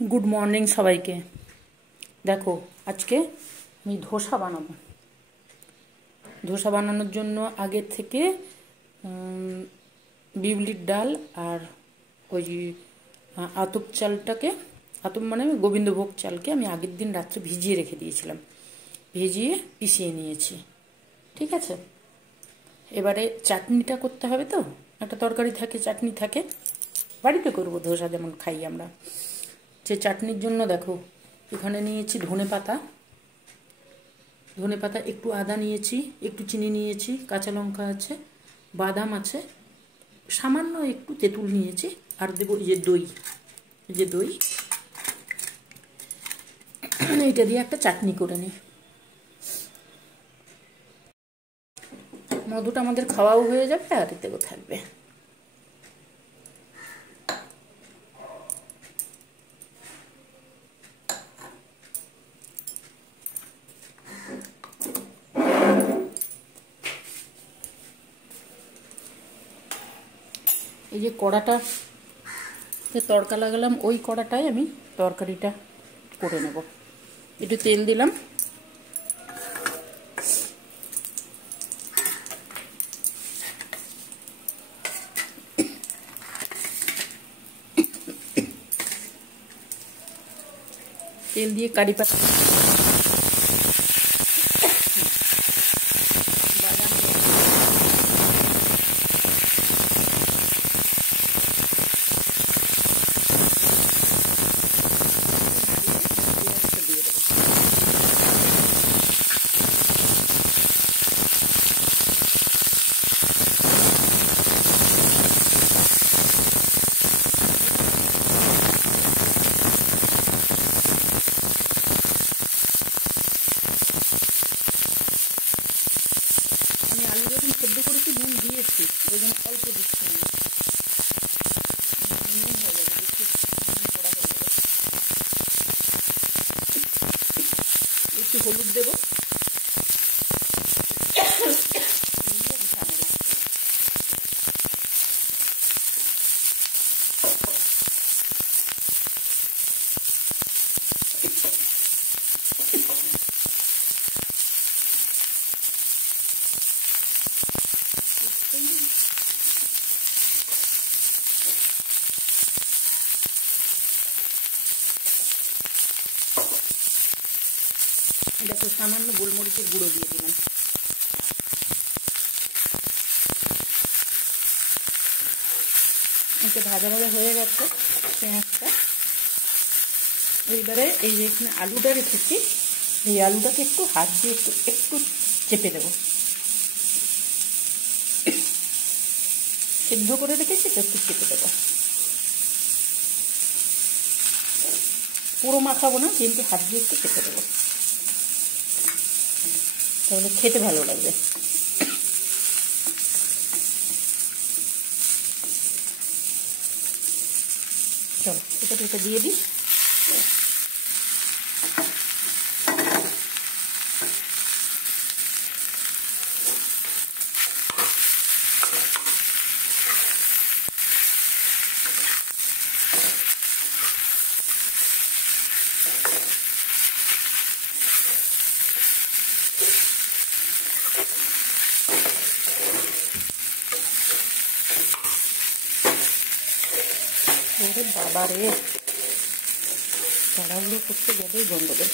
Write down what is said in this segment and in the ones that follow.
Good morning सबाइके। देखो आज के আমি ধোসা বানাবো। ধোসা বানানোর জন্য আগে থেকে বিউলির ডাল আর ওই আতপ চালটাকে, আতপ মানে গোবিন্দভোগ চালকে আমি আগের দিন রাত্রে ভিজিয়ে রেখে দিয়েছিলাম, ভিজিয়ে পিষিয়ে নিয়েছি। ঠিক আছে, এবারে চাটনিটা করতে হবে। তো একটা তরকারি থাকে, চাটনি থাকে, বাড়িতে করবো ধোসা যেমন খাই আমরা। যে চাটনির জন্য দেখো এখানে নিয়েছি ধনে পাতা, একটু আদা নিয়েছি, একটু চিনি নিয়েছি, কাঁচা লঙ্কা আছে, বাদাম আছে, সামান্য একটু তেঁতুল নিয়েছি, আর দেবো এই যে দই, এইটা দিয়ে একটা চাটনি করে নিই। মধুটা আমাদের খাওয়াও হয়ে যাবে আর এতেও থাকবে। এই যে কড়াটা তড়কা লাগালাম, ওই কড়াটায় আমি তরকারিটা করে নেব। একটু তেল দিলাম, তেল দিয়ে কারি পাতা, বাদাম, দিয়ে দেবো। আমি আলু যখন সেদ্ধ করেছি নুন দিয়েছি, ওই জন্য অল্প দিচ্ছি আমি, নুন হয়ে যাবে, বেশি নুন করা হয়ে যাবে। একটু হলুদ দেবো, ঝামেলা। দেখো সামান্য গোলমরিচের গুঁড়ো দিয়ে দিলাম। এটা ভাজা ভাজা হয়ে গেছে পেঁয়াজটা। এইবারে এই যে এখানে আলুটা রেখেছি, এই আলুটাকে একটু হাত দিয়ে একটু চেপে দেবো। সিদ্ধ করে রেখেছি তো, একটু চেপে দেবো। পুরো মাখাবো না, কিন্তু হাত দিয়ে একটু চেপে দেবো, তাহলে খেতে ভালো লাগবে। চলো এটা দিয়ে দিই। ওরে বাবা রে, তাড়াহুড়ো করতে গেলেই গন্ডগোল।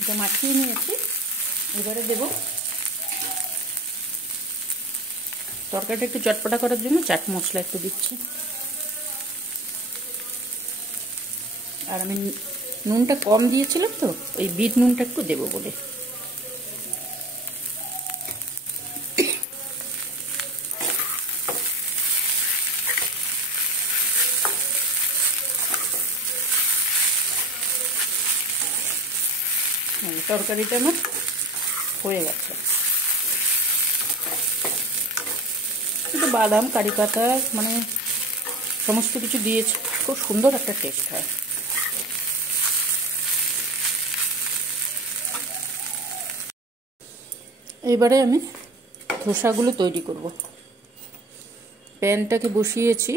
এটা মাখিয়ে নিয়েছি, এবারে দেবো তরকারিটা একটু চটপটা করার জন্য চাট মশলা একটু দিচ্ছি। আর আমি নুনটা কম দিয়েছিলাম তো, ওই বিট নুনটা একটু দেবো বলে। তরকারিটা আমার হয়ে গেছে। বাদাম, কারি পাতা, মানে সমস্ত কিছু দিয়েছি। খুব সুন্দর একটা টেস্ট হয়। এবারে আমি ধোসাগুলো তৈরি করব। প্যানটাকে বসিয়েছি,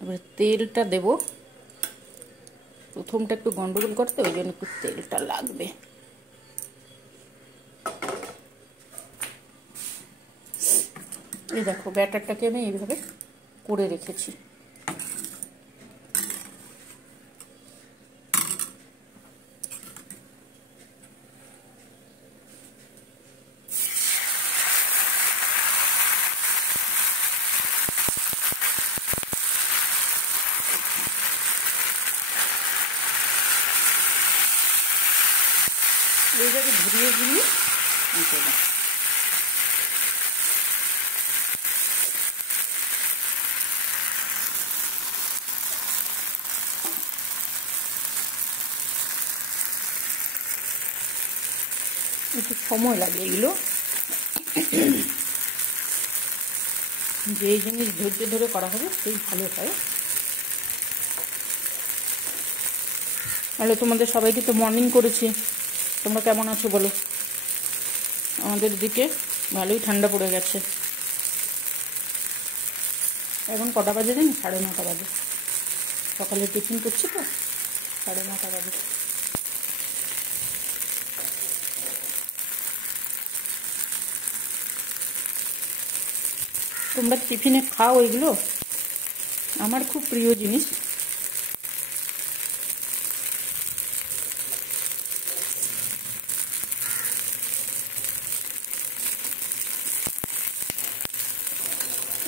এবারে তেলটা দেব। প্রথমটা একটু গন্ডগোল করতে, ওই জন্য একটু তেলটা লাগবে। এই দেখো ব্যাটারটাকে আমি এইভাবে করে রেখেছি। এইভাবে ঘুরিয়ে ঘুরিয়ে নিতে হবে। একটু সময় লাগে এগুলো, যেই জিনিস ধৈর্য ধরে করা হবে সেই ভালো হয়। তাহলে তোমাদের সবাইকে তো মর্নিং করেছি, তোমরা কেমন আছো বলো? আমাদের দিকে ভালোই ঠান্ডা পড়ে গেছে। এখন কটা বাজে জানি? 9:30 বাজে। সকালে টিফিন করছি তো, 9:30 বাজে। তোমরা টিফিনে খাও এগুলো? আমার খুব প্রিয় জিনিস।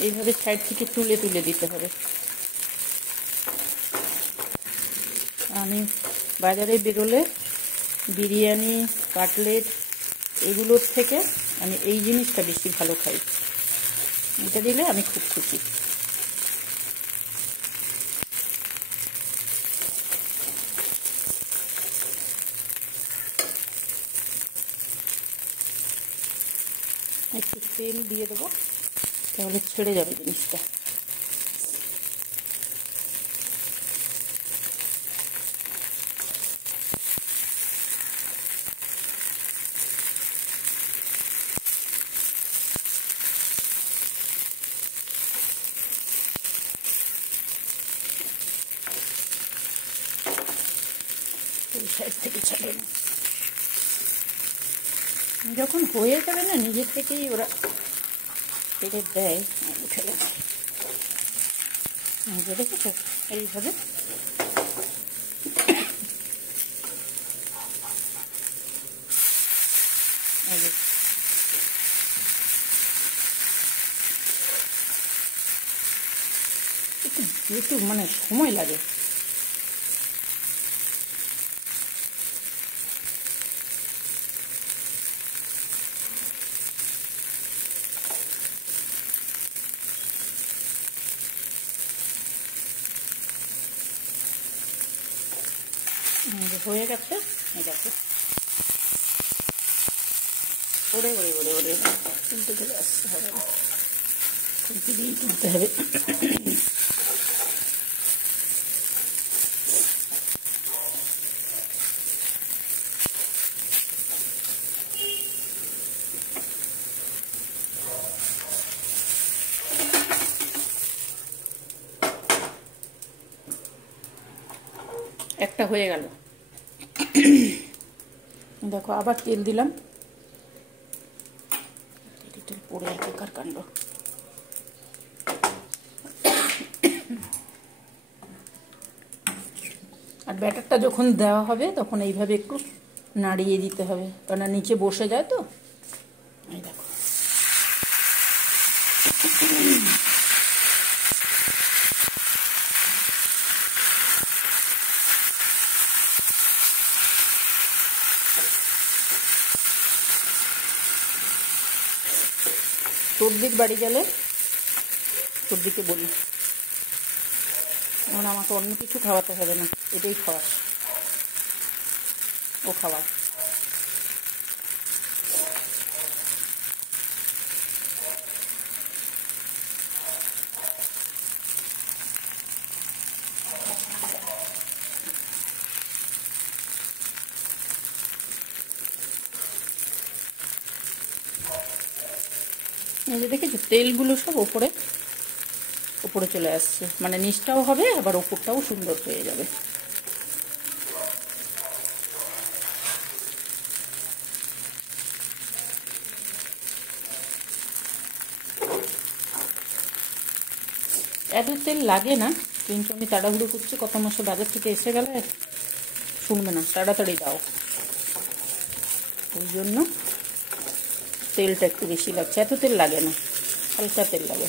এইভাবে সাইড থেকে তুলে তুলে দিতে হবে। আমি বাজারে বেরোলে বিরিয়ানি, কাটলেট এগুলোর থেকে আমি এই জিনিসটা বেশি ভালো খাই। এটা দিলে আমি খুব খুশি। একটু তেল দিয়ে দেবো, তাহলে ছেড়ে যাবে জিনিসটা। এই সাইড থেকে ছেড়ে না, যখন হয়ে যাবে না নিজের থেকেই ওরা ছেড়ে দেয়। উঠে গেছে, দেখেছ? এইভাবে একটু মানে সময় লাগে। হয়ে গেছে, এই দেখো ওরে ওরে ওরে ওরে তুলতে চলে আসতে হবে, খুঁটি দিয়ে তুলতে হবে। একটা হয়ে গেল, দেখো আবার তেল দিলাম। তেল পড়ে একার কাণ্ড। আর ব্যাটারটা যখন দেওয়া হবে তখন এইভাবে একটু নাড়িয়ে দিতে হবে, কারণ নিচে বসে যায় তো। এই দেখো সর্দির বাড়ি গেলে সর্দিকে বলি, কারণ আমাকে অন্য কিছু খাওয়াতে হবে না, এটাই খাওয়া ও খাওয়া। এই যে দেখেছো তেলগুলো সব ওপরে ওপরে চলে আসছে, মানে নিচটাও হবে আবার ওপরটাও সুন্দর হয়ে যাবে। এত তেল লাগে না, কিন্তু আমি তাড়াহুড়ো করছি, কত মাসে বাজার থেকে এসে গেলে শুনবে না, তাড়াতাড়ি দাও, ওই জন্য তেলটা একটু বেশি লাগছে। এত তেল লাগে না, হালকা তেল লাগে।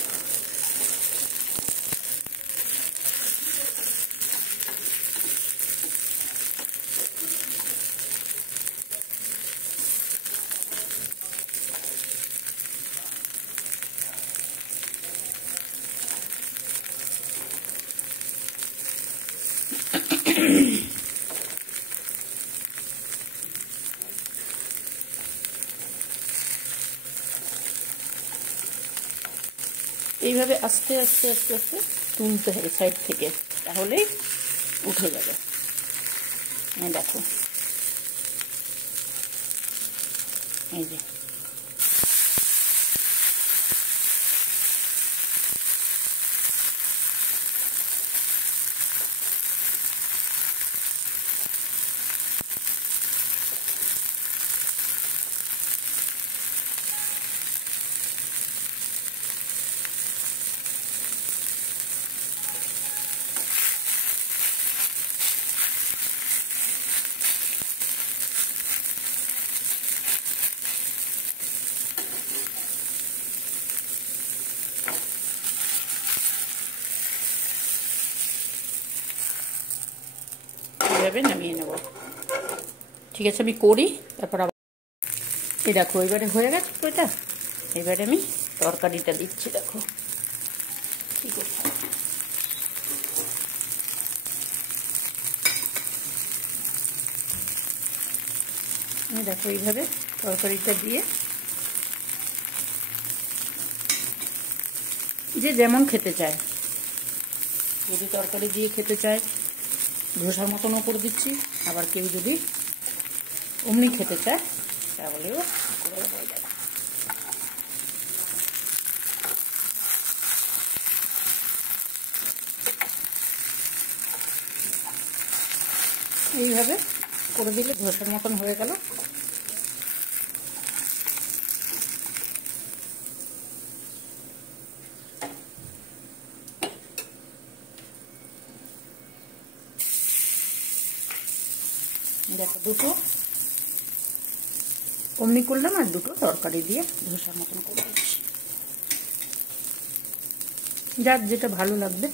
এইভাবে আস্তে আস্তে আস্তে আস্তে তুলতে হবে সাইড থেকে, তাহলেই উঠে যাবে। দেখো এই যে এইভাবে নামিয়ে নেব। ঠিক আছে, আমি করি, তারপর আবার এই দেখো এবারে হয়ে গেছে তো এটা। এবারে আমি তরকারিটা দিচ্ছি, দেখো ঠিক আছে। আমি দেখো এইভাবে তরকারিটা দিয়ে, যে যেমন খেতে চায়, যদি তরকারি দিয়ে খেতে চায় ধোসার মতনও করে দিচ্ছি, আবার কেউ যদি অমনি খেতে চায় তাহলেও করে হয়ে যাবে। এইভাবে করে দিলে ধোসার মতন হয়ে গেল। দেখো দুটো অমনি করলাম, আর দুটো তরকারি দিয়ে ধোসার মতন করে দিচ্ছি, যার যেটা ভালো লাগবে।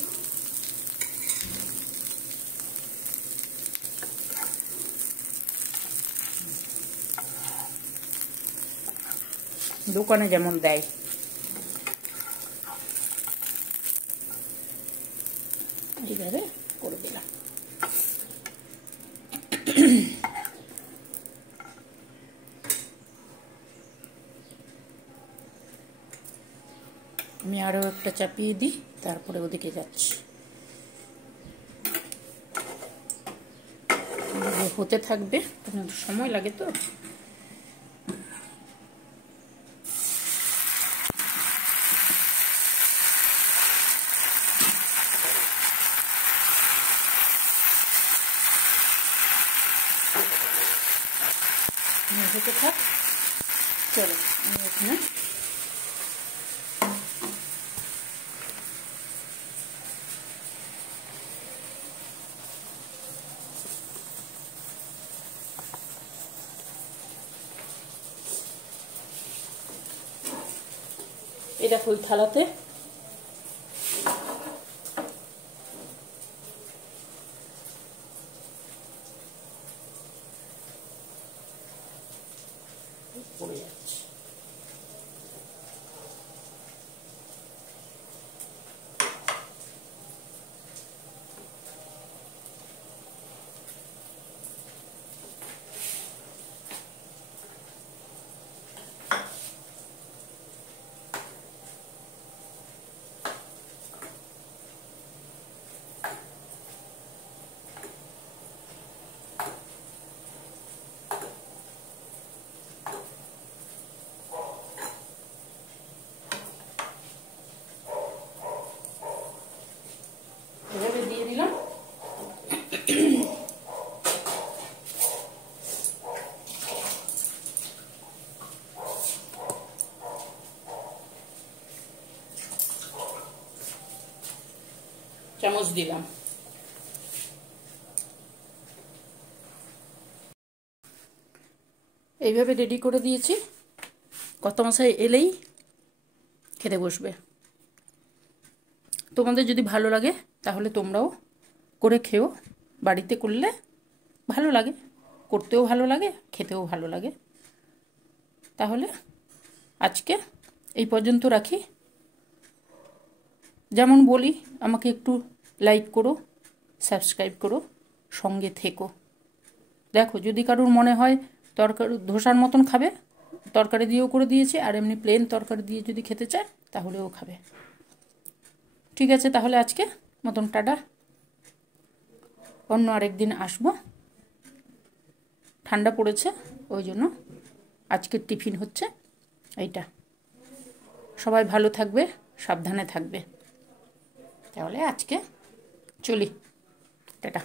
দোকানে যেমন দেয় এইভাবে করে দিলাম। আমি আরও একটা চাপিয়ে দিই, তারপরে ওদিকে যাচ্ছি। হতে থাকবে, সময় লাগে তো। হতে থাক, চলো আমি এখানে এই দেখো ওই থালাতে পড়ে যাচ্ছে। দিলাম। এইভাবে রেডি করে দিয়েছি, কর্তামশাই এলেই খেতে বসবে। তোমাদের যদি ভালো লাগে তাহলে তোমরাও করে খেও। বাড়িতে করলে ভালো লাগে, করতেও ভালো লাগে, খেতেও ভালো লাগে। তাহলে আজকে এই পর্যন্ত রাখি। যেমন বলি, আমাকে একটু লাইক করো, সাবস্ক্রাইব করো, সঙ্গে থেকো। দেখো, যদি কারোর মনে হয় তরকারি ধোসার মতন খাবে, তরকারি দিয়েও করে দিয়েছি, আর এমনি প্লেন তরকারি দিয়ে যদি খেতে চায় তাহলেও খাবে। ঠিক আছে, তাহলে আজকে মতন টাটা। অন্য আরেকদিন আসবো। ঠান্ডা পড়েছে, ওই জন্য আজকের টিফিন হচ্ছে এইটা। সবাই ভালো থাকবে, সাবধানে থাকবে। তাহলে আজকে চলি, টাটা।